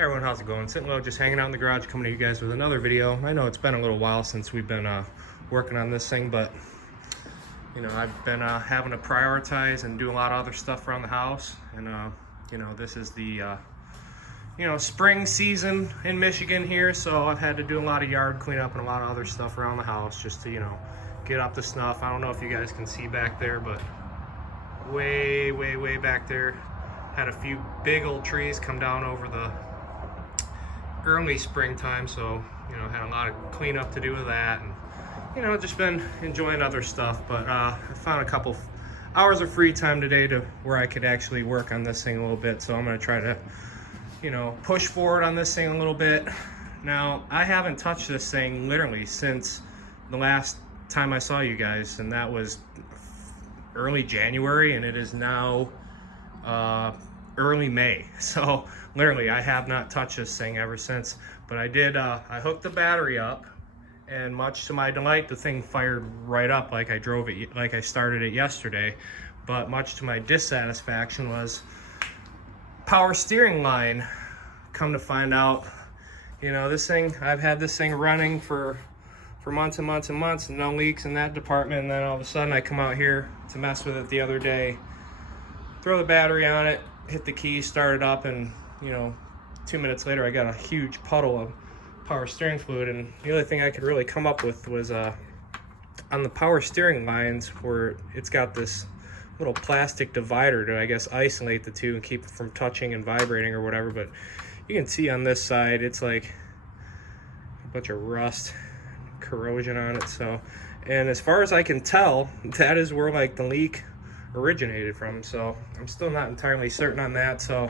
Hey everyone, how's it going? SiTTinLo, just hanging out in the garage, coming to you guys with another video. I know it's been a little while since we've been working on this thing, but you know, I've been having to prioritize and do a lot of other stuff around the house. And you know, this is the you know, spring season in Michigan here, so I've had to do a lot of yard cleanup and a lot of other stuff around the house just to, you know, get up to snuff. I don't know if you guys can see back there, but way back there, had a few big old trees come down over the early springtime, so you know, had a lot of cleanup to do with that, and you know, just been enjoying other stuff. But I found a couple hours of free time today to where I could actually work on this thing a little bit, so I'm going to try to, you know, push forward on this thing a little bit. Now, I haven't touched this thing literally since the last time I saw you guys, and that was early January, and it is now early May. So literally I have not touched this thing ever since. But I did, I hooked the battery up, and much to my delight, the thing fired right up like I drove it, like I started it yesterday. But much to my dissatisfaction was power steering line. Come to find out, you know, this thing, I've had this thing running for months and months and months, and no leaks in that department. And then all of a sudden I come out here to mess with it the other day, throw the battery on it, hit the key, start it up, and you know, 2 minutes later I got a huge puddle of power steering fluid. And the only thing I could really come up with was on the power steering lines, where it's got this little plastic divider to, I guess, isolate the two and keep it from touching and vibrating or whatever. But you can see on this side it's like a bunch of rust, corrosion on it. So, and as far as I can tell, that is where like the leak originated from. So I'm still not entirely certain on that, so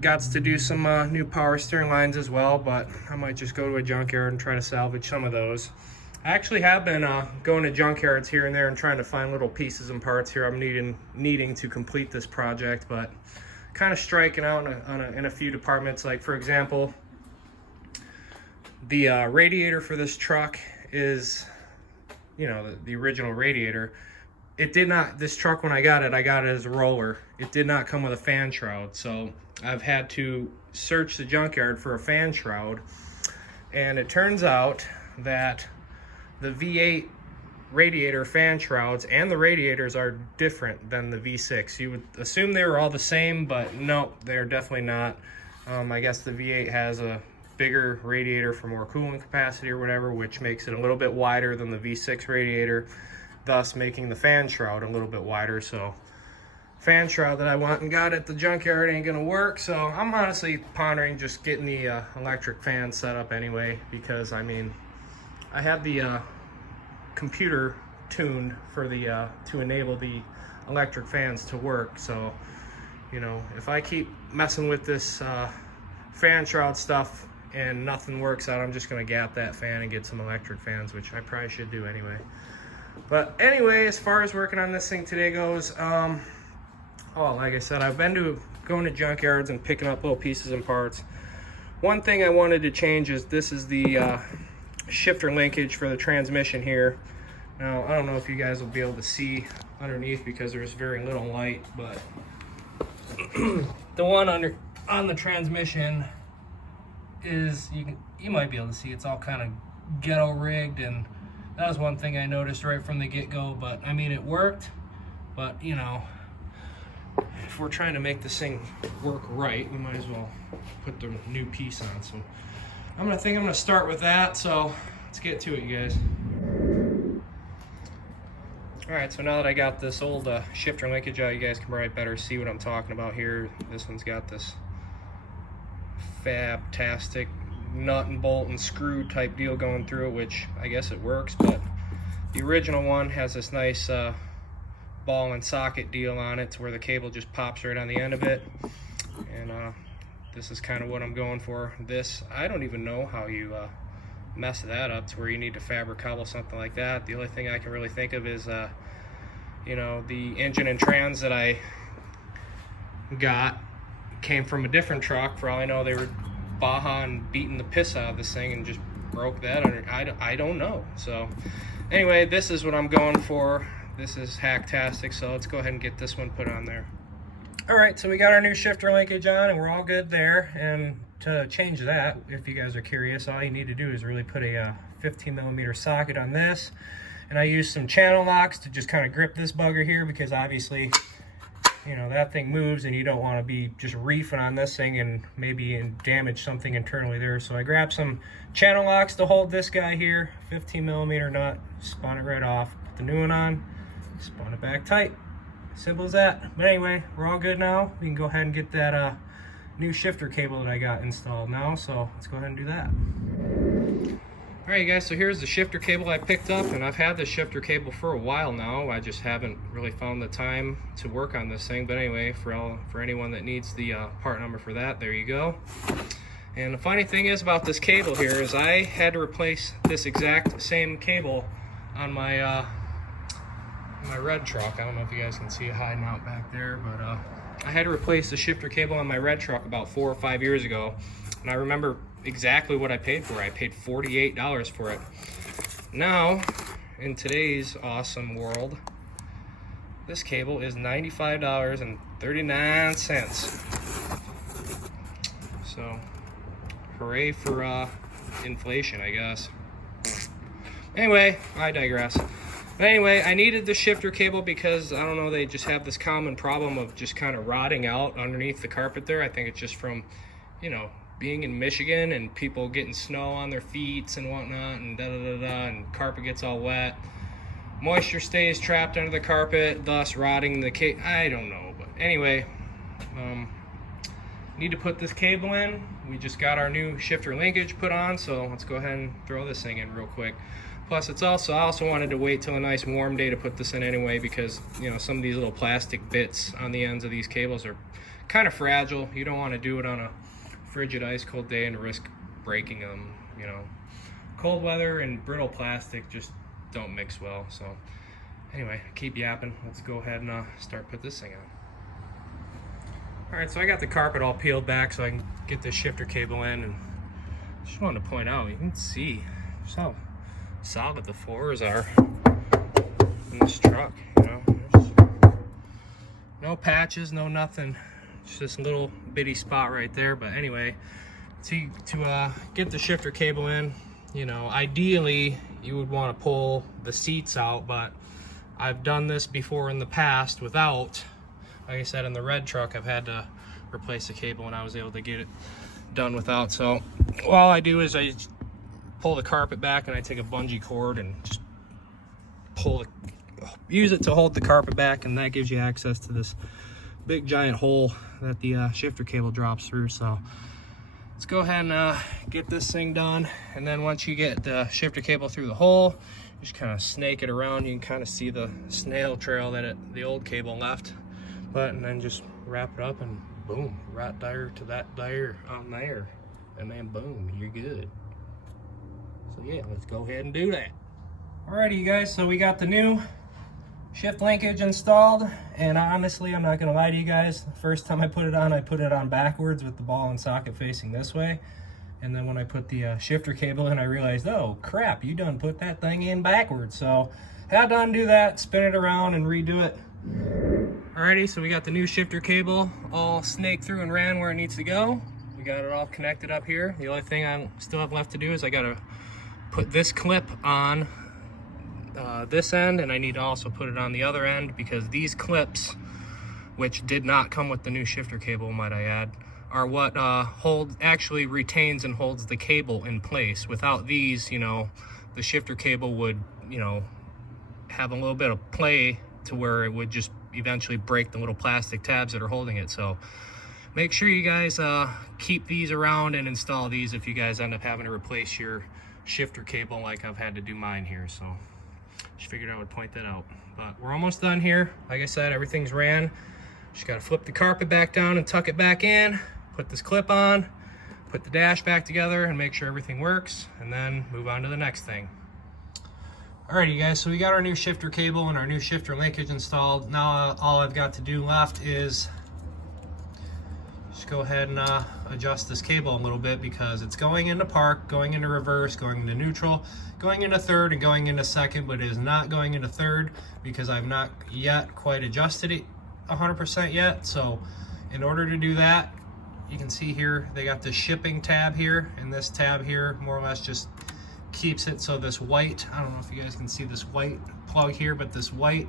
got to do some new power steering lines as well. But I might just go to a junkyard and try to salvage some of those. I actually have been going to junkyards here and there and trying to find little pieces and parts here I'm needing to complete this project, but kind of striking out in a few departments. Like, for example, the radiator for this truck is, you know, the original radiator. It did not, this truck, when I got it as a roller. It did not come with a fan shroud, so I've had to search the junkyard for a fan shroud. And it turns out that the V8 radiator fan shrouds and the radiators are different than the V6. You would assume they were all the same, but no, they're definitely not. I guess the V8 has a bigger radiator for more cooling capacity or whatever, which makes it a little bit wider than the V6 radiator, thus making the fan shroud a little bit wider. So fan shroud that I went and got at the junkyard ain't gonna work, so I'm honestly pondering just getting the electric fan set up anyway, because I mean, I have the computer tuned for the to enable the electric fans to work. So you know, if I keep messing with this fan shroud stuff and nothing works out, I'm just gonna gap that fan and get some electric fans, which I probably should do anyway. But anyway, as far as working on this thing today goes, oh, like I said, I've been going to junkyards and picking up little pieces and parts. One thing I wanted to change is this is the shifter linkage for the transmission here. Now, I don't know if you guys will be able to see underneath because there's very little light, but the one on the transmission is, you might be able to see, it's all kind of ghetto rigged, and that was one thing I noticed right from the get-go. But I mean, it worked, but you know, if we're trying to make this thing work right, we might as well put the new piece on. So I'm gonna start with that. So let's get to it, you guys. All right, so now that I got this old shifter linkage out, you guys can probably better see what I'm talking about here. This one's got this fab-tastic nut and bolt and screw type deal going through it, which I guess it works. But the original one has this nice ball and socket deal on it, to where the cable just pops right on the end of it. And this is kind of what I'm going for. This, I don't even know how you mess that up to where you need to fabric cobble something like that. The only thing I can really think of is you know, the engine and trans that I got came from a different truck. For all I know, they were Baja and beating the piss out of this thing and just broke that. I don't know. So anyway, this is what I'm going for. This is hacktastic, so let's go ahead and get this one put on there. All right, so we got our new shifter linkage on and we're all good there. And to change that, if you guys are curious, all you need to do is really put a 15mm socket on this. And I use some channel locks to just kind of grip this bugger here, because obviously, you know, that thing moves and you don't want to be just reefing on this thing and maybe damage something internally there. So I grabbed some channel locks to hold this guy here, 15mm nut, spun it right off, put the new one on, spun it back tight. Simple as that. But anyway, we're all good now. We can go ahead and get that new shifter cable that I got installed now. So let's go ahead and do that. Alright guys, so here's the shifter cable I picked up, and I've had this shifter cable for a while now. I just haven't really found the time to work on this thing. But anyway, for anyone that needs the part number for that, there you go. And the funny thing is about this cable here is I had to replace this exact same cable on my red truck. I don't know if you guys can see it hiding out back there, but I had to replace the shifter cable on my red truck about 4 or 5 years ago. And I remember exactly what I paid for it. I paid $48 for it. Now, in today's awesome world, this cable is $95.39. So, hooray for inflation, I guess. Anyway, I digress. But anyway, I needed the shifter cable because, I don't know, they just have this common problem of just kind of rotting out underneath the carpet there. I think it's just from, you know, being in Michigan and people getting snow on their feet and whatnot, and and carpet gets all wet. Moisture stays trapped under the carpet, thus rotting the cable. I don't know, but anyway, need to put this cable in. We just got our new shifter linkage put on, so let's go ahead and throw this thing in real quick. Plus, I also wanted to wait till a nice warm day to put this in anyway, because, you know, some of these little plastic bits on the ends of these cables are kind of fragile. You don't want to do it on a frigid, ice cold day and risk breaking them. You know, cold weather and brittle plastic just don't mix well. So anyway, keep yapping. Let's go ahead and start put this thing on. All right, so I got the carpet all peeled back so I can get this shifter cable in, and just wanted to point out, you can see just how solid the floors are in this truck. You know, there's no patches, no nothing. It's this little bitty spot right there. But anyway, to get the shifter cable in, you know, ideally you would want to pull the seats out, but I've done this before in the past without. Like I said, in the red truck, I've had to replace the cable and I was able to get it done without. So all I do is I pull the carpet back and I take a bungee cord and just use it to hold the carpet back, and that gives you access to this big giant hole that the shifter cable drops through. So let's go ahead and get this thing done. And then once you get the shifter cable through the hole, just kind of snake it around. You can kind of see the snail trail that the old cable left. And then just wrap it up and boom, right there to that there on there, and then boom, you're good. So yeah, let's go ahead and do that. Alrighty, you guys, so we got the new shift linkage installed, and honestly, I'm not gonna lie to you guys, the first time I put it on backwards with the ball and socket facing this way. And then when I put the shifter cable in, I realized, oh crap, you done put that thing in backwards. So had to undo that, spin it around and redo it. Alrighty, so we got the new shifter cable all snaked through and ran where it needs to go. We got it all connected up here. The only thing I still have left to do is I gotta put this clip on this end, and I need to also put it on the other end, because these clips, which did not come with the new shifter cable, might I add, are what actually retains and holds the cable in place. Without these, you know, the shifter cable would, you know, have a little bit of play to where it would just eventually break the little plastic tabs that are holding it. So make sure you guys keep these around and install these if you guys end up having to replace your shifter cable like I've had to do mine here. So just figured I would point that out. But we're almost done here. Like I said, everything's ran. Just got to flip the carpet back down and tuck it back in, put this clip on, put the dash back together and make sure everything works, and then move on to the next thing. Alrighty guys, so we got our new shifter cable and our new shifter linkage installed. Now all I've got to do left is just go ahead and adjust this cable a little bit, because it's going into park, going into reverse, going into neutral, going into third, and going into second, but it is not going into third because I've not yet quite adjusted it 100% yet. So in order to do that, you can see here they got the shipping tab here, and this tab here more or less just keeps it so this white, I don't know if you guys can see this white plug here, but this white,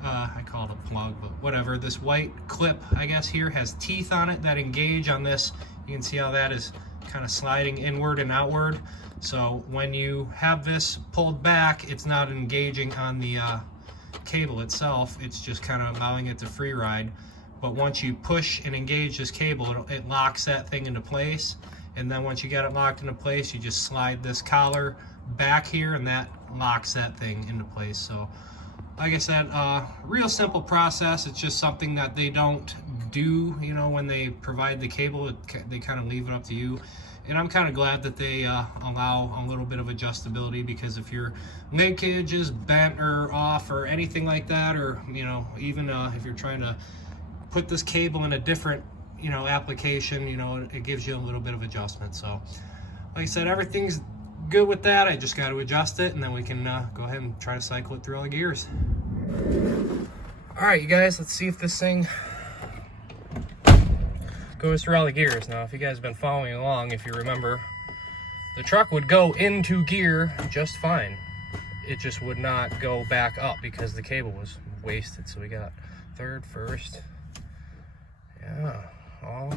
I call it a plug, but whatever, this white clip, I guess, here has teeth on it that engage on this. You can see how that is kind of sliding inward and outward. So when you have this pulled back, it's not engaging on the cable itself, it's just kind of allowing it to free ride. But once you push and engage this cable, it locks that thing into place. And then once you get it locked into place, you just slide this collar back here, and that locks that thing into place. So like I said, real simple process. It's just something that they don't do, you know, when they provide the cable. They kind of leave it up to you. And I'm kind of glad that they allow a little bit of adjustability, because if your linkage is bent or off or anything like that, or, you know, even if you're trying to put this cable in a different, you know, application, you know, it gives you a little bit of adjustment. So like I said, everything's good with that. I just got to adjust it, and then we can go ahead and try to cycle it through all the gears. All right, you guys, let's see if this thing goes through all the gears. Now, if you guys have been following along, if you remember, the truck would go into gear just fine. It just would not go back up because the cable was wasted. So we got third, first, yeah, all,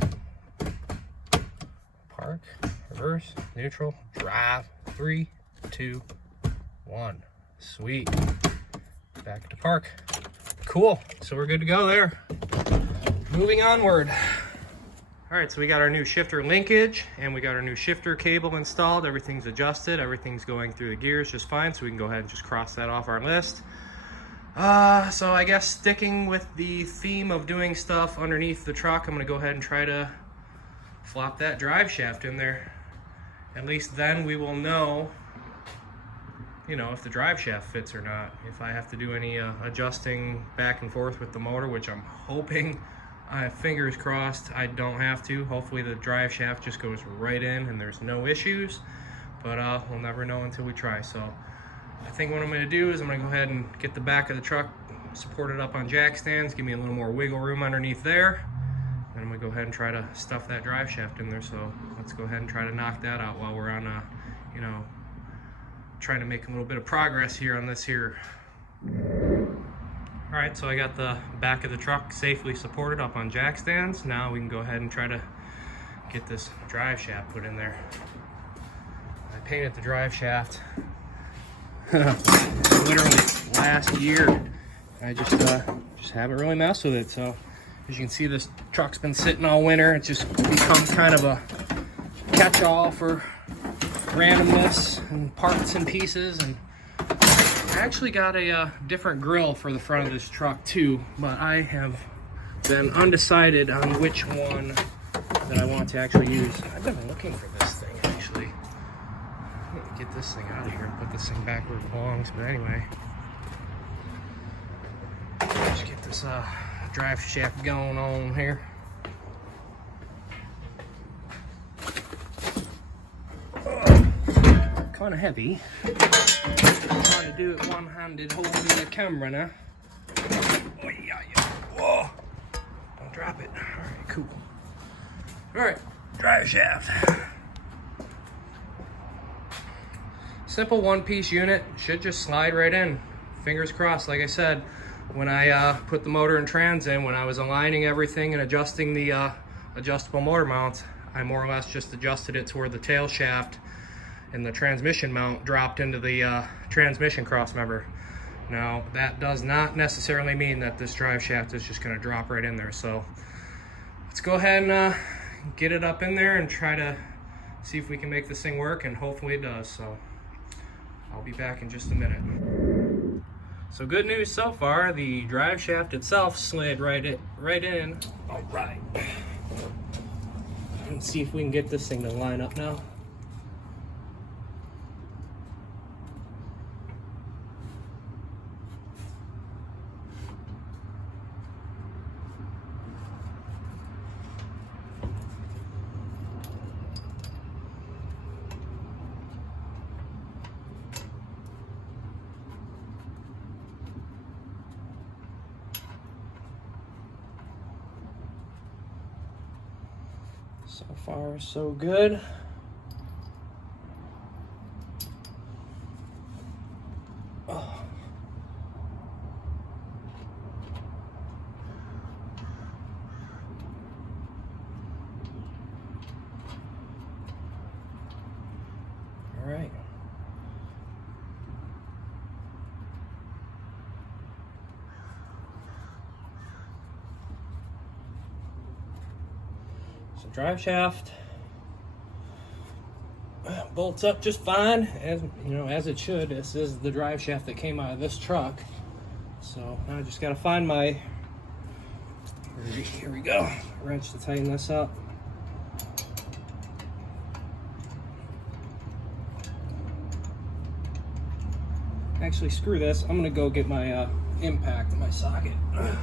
park, reverse, neutral, drive, 3, 2, 1. Sweet. Back to park. Cool. So we're good to go there. Moving onward. All right, so we got our new shifter linkage, and we got our new shifter cable installed. Everything's adjusted. Everything's going through the gears just fine, so we can go ahead and just cross that off our list. So I guess sticking with the theme of doing stuff underneath the truck, I'm gonna go ahead and try to flop that drive shaft in there. At least then we will know, you know, if the drive shaft fits or not. If I have to do any adjusting back and forth with the motor, which I'm hoping, fingers crossed, I don't have to. Hopefully the drive shaft just goes right in and there's no issues, but we'll never know until we try. So I think what I'm going to do is I'm going to go ahead and get the back of the truck supported up on jack stands, give me a little more wiggle room underneath there, and I'm going to go ahead and try to stuff that drive shaft in there. So let's go ahead and try to knock that out while we're on, you know, trying to make a little bit of progress here on this here. All right, so I got the back of the truck safely supported up on jack stands. Now we can go ahead and try to get this drive shaft put in there. I painted the drive shaft literally last year. I just haven't really messed with it. So as you can see, this truck's been sitting all winter. It's just become kind of a catch-all for randomness and parts and pieces. And I actually got a different grill for the front of this truck too, but I have been undecided on which one that I want to actually use. I've been looking for this thing actually. I'm gonna get this thing out of here and put this thing back where it belongs. But anyway, let's get this drive shaft going on here. Kind of heavy. I'm trying to do it one-handed, holding the camera now. Oh yeah, yeah. Whoa! Don't drop it. All right, cool. All right, drive shaft. Simple one-piece unit, should just slide right in. Fingers crossed. Like I said, when I put the motor and trans in, when I was aligning everything and adjusting the adjustable motor mounts, I more or less just adjusted it to where the tail shaft and the transmission mount dropped into the transmission cross member. Now, that does not necessarily mean that this drive shaft is just going to drop right in there. So let's go ahead and get it up in there and try to see if we can make this thing work, and hopefully it does. So I'll be back in just a minute. So good news so far, the drive shaft itself slid right in. All right. Let's see if we can get this thing to line up now. So far, so good. Oh. All right. So drive shaft bolts up just fine, as you know, as it should. This is the drive shaft that came out of this truck. So now I just gotta find my, here we go, wrench to tighten this up. Actually, screw this. I'm gonna go get my impact in my socket. Right.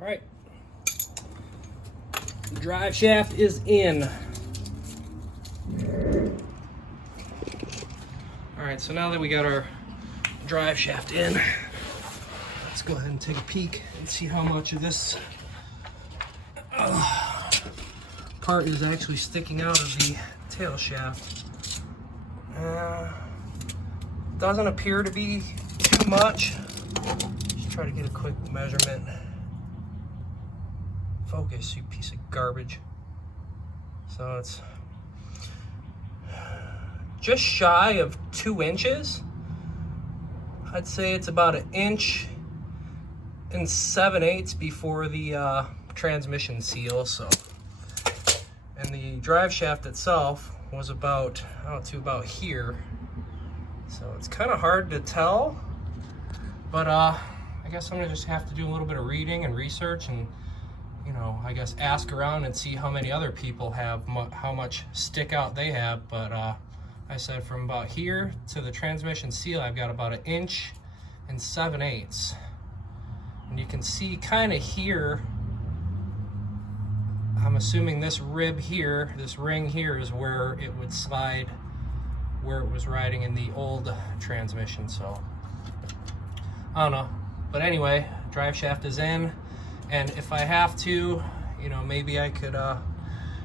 All right, the drive shaft is in. All right, so now that we got our drive shaft in, let's go ahead and take a peek and see how much of this part is actually sticking out of the tail shaft. Doesn't appear to be too much. Just try to get a quick measurement. Focus, you piece of garbage. So it's just shy of 2 inches. I'd say it's about 1 7/8 inches before the transmission seal. So, and the drive shaft itself was about, to about here. So it's kind of hard to tell, but I guess I'm gonna just have to do a little bit of reading and research, and you know, I guess ask around and see how many other people have, how much stick out they have. But I said from about here to the transmission seal, I've got about 1 7/8 inches. And you can see kind of here, I'm assuming this rib here, this ring here is where it would slide, where it was riding in the old transmission. So I don't know, but anyway, drive shaft is in. And if I have to, you know, maybe I could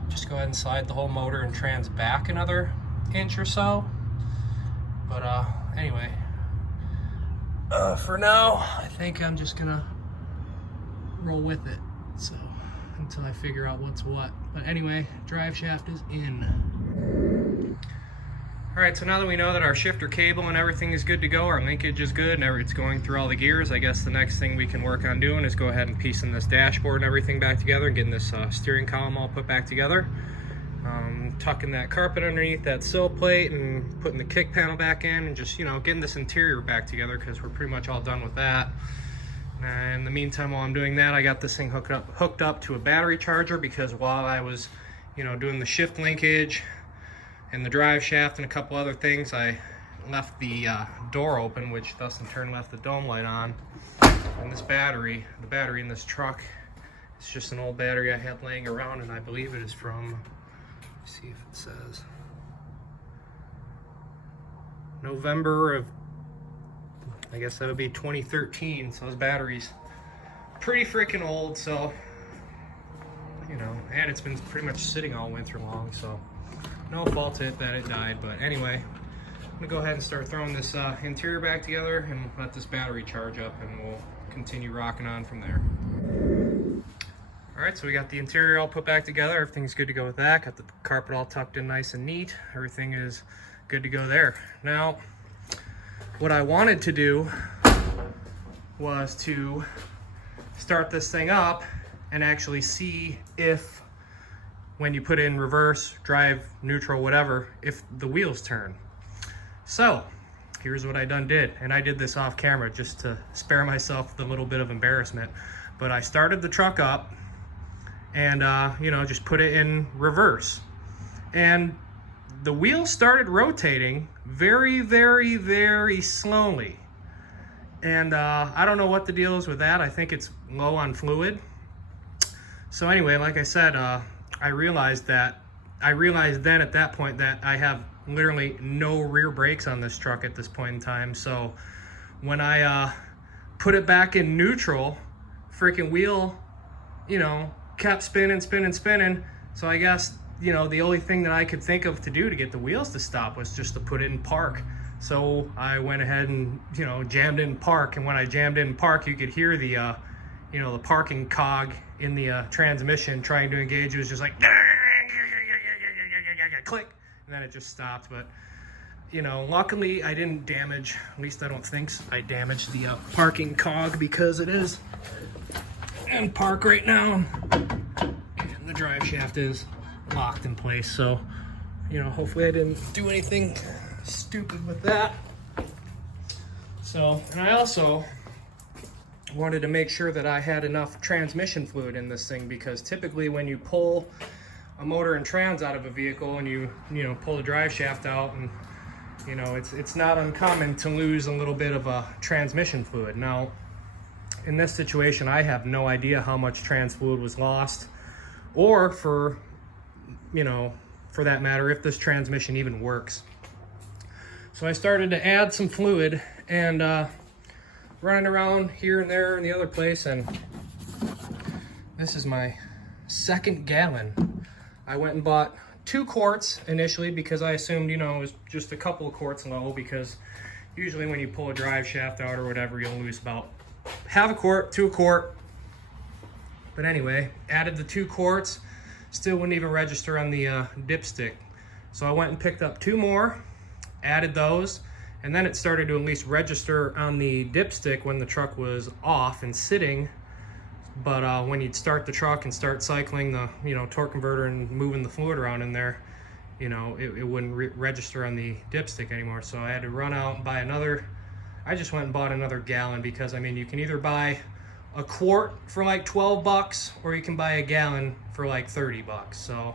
just go ahead and slide the whole motor and trans back another 1 inch or so. But anyway, for now, I think I'm just gonna roll with it. So until I figure out what's what. But anyway, drive shaft is in. All right, so now that we know that our shifter cable and everything is good to go, our linkage is good, and it's going through all the gears, I guess the next thing we can work on doing is go ahead and piecing this dashboard and everything back together and getting this steering column all put back together. Tucking that carpet underneath that sill plate and putting the kick panel back in, and just, you know, getting this interior back together because we're pretty much all done with that. And in the meantime, while I'm doing that, I got this thing hooked up to a battery charger, because while I was, you know, doing the shift linkage and the drive shaft and a couple other things, I left the door open, which thus in turn left the dome light on. And this battery, the battery in this truck, it's just an old battery I had laying around, and I believe it is from, let's see if it says, November of, I guess that'll be 2013. So this battery's pretty freaking old. So, you know, and it's been pretty much sitting all winter long. So no fault to it that it died. But anyway, I'm gonna go ahead and start throwing this interior back together and let this battery charge up, and we'll continue rocking on from there. All right, so we got the interior all put back together. Everything's good to go with that. Got the carpet all tucked in nice and neat. Everything is good to go there. Now, what I wanted to do was to start this thing up and actually see if, when you put it in reverse, drive, neutral, whatever, if the wheels turn. So here's what I did, and I did this off camera just to spare myself the little bit of embarrassment. But I started the truck up and you know, just put it in reverse, and the wheels started rotating very, very, very slowly. And I don't know what the deal is with that. I think it's low on fluid. So anyway, like I said, I realized then at that point that I have literally no rear brakes on this truck at this point in time. So when I put it back in neutral, freaking wheel, you know, kept spinning. So I guess, you know, the only thing that I could think of to do to get the wheels to stop was just to put it in park. So I went ahead and, you know, jammed in park. And when I jammed in park, you could hear the, you know, the parking cog in the transmission trying to engage. It was just like, click, and then it just stopped. But, you know, luckily I didn't damage, at least I don't think I damaged the parking cog, because it is in park right now. And the drive shaft is locked in place. So, you know, hopefully I didn't do anything stupid with that. So, and I also wanted to make sure that I had enough transmission fluid in this thing, because typically when you pull a motor and trans out of a vehicle and you know, pull the drive shaft out, and you know, it's not uncommon to lose a little bit of a transmission fluid. Now, in this situation, I have no idea how much trans fluid was lost, or for, you know, for that matter, if this transmission even works. So I started to add some fluid and running around here and there and the other place, and this is my second gallon. I went and bought 2 quarts initially because I assumed, you know, it was just a couple of quarts low, because usually when you pull a drive shaft out or whatever, you'll lose about half a quart to a quart. But anyway, added the 2 quarts, still wouldn't even register on the dipstick. So I went and picked up 2 more, added those, and then it started to at least register on the dipstick when the truck was off and sitting. But when you'd start the truck and start cycling the, you know, torque converter and moving the fluid around in there, you know, it wouldn't register on the dipstick anymore. So I had to run out and buy another. I just went and bought another gallon, because I mean, you can either buy a quart for like 12 bucks, or you can buy a gallon for like 30 bucks. So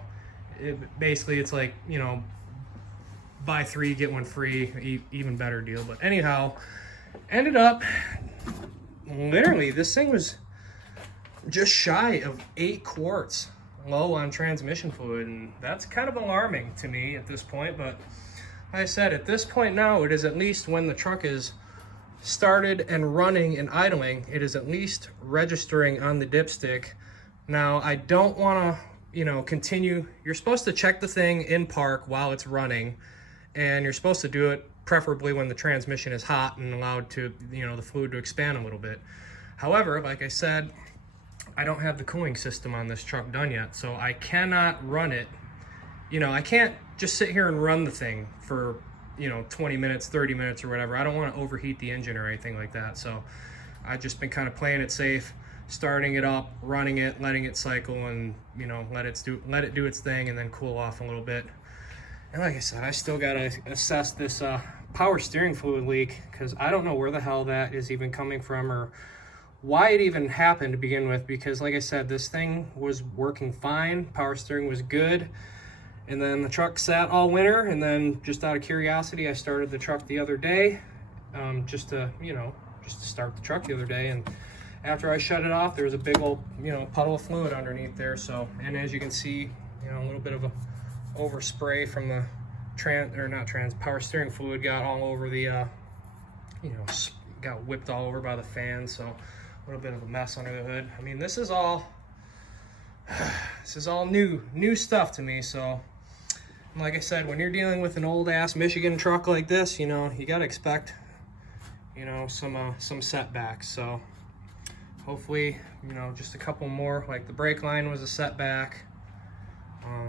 basically it's like, you know, buy 3 get 1 free, even better deal. But anyhow, ended up, literally this thing was just shy of 8 quarts low on transmission fluid, and that's kind of alarming to me at this point. But like I said, at this point now, it is at least, when the truck is started and running and idling, it is at least registering on the dipstick. Now, I don't want to, you know, continue. You're supposed to check the thing in park while it's running, and you're supposed to do it preferably when the transmission is hot and allowed to, you know, the fluid to expand a little bit. However, like I said, I don't have the cooling system on this truck done yet, so I cannot run it. You know, I can't just sit here and run the thing for, you know, 20 minutes, 30 minutes or whatever. I don't want to overheat the engine or anything like that. So I've just been kind of playing it safe, starting it up, running it, letting it cycle, and, you know, let it do its thing, and then cool off a little bit. And like I said, I still got to assess this power steering fluid leak, because I don't know where the hell that is even coming from, or why it even happened to begin with. Because like I said, this thing was working fine, power steering was good, and then the truck sat all winter, and then just out of curiosity, I started the truck the other day, just to start the truck the other day, and after I shut it off, there was a big old, you know, puddle of fluid underneath there. So, and as you can see, you know, a little bit of a overspray from the power steering fluid got all over the, you know, got whipped all over by the fan. So a little bit of a mess under the hood. I mean, this is all new stuff to me. So like I said, when you're dealing with an old ass Michigan truck like this, you know, you got to expect, you know, some setbacks. So hopefully, you know, just a couple more. Like the brake line was a setback.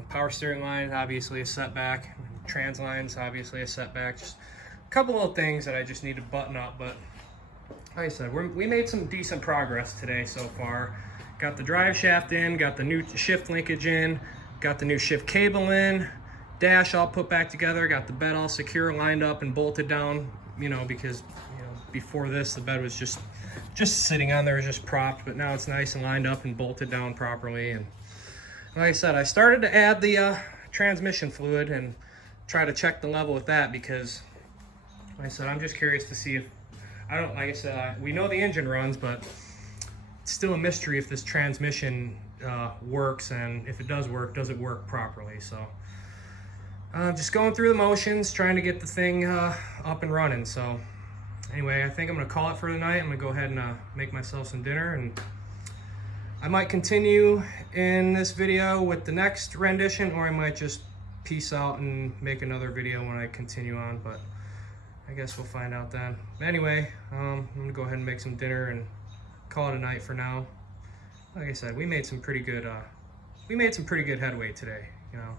Power steering line, obviously a setback. Trans lines, obviously a setback. Just a couple little things that I just need to button up. But like I said, we made some decent progress today so far. Got the drive shaft in, got the new shift linkage in, got the new shift cable in, dash all put back together, got the bed all secure, lined up and bolted down, you know, because, you know, before this the bed was just sitting on there, just propped, but now it's nice and lined up and bolted down properly. And like I said, I started to add the transmission fluid and try to check the level with that, because like I said, I'm just curious to see if, like I said, we know the engine runs, but it's still a mystery if this transmission works, and if it does it work properly? So just going through the motions, trying to get the thing up and running. So anyway, I think I'm gonna call it for tonight. I'm gonna go ahead and make myself some dinner, and I might continue in this video with the next rendition, or I might just peace out and make another video when I continue on, but I guess we'll find out then. Anyway, I'm gonna go ahead and make some dinner and call it a night for now. Like I said, we made some pretty good headway today, you know.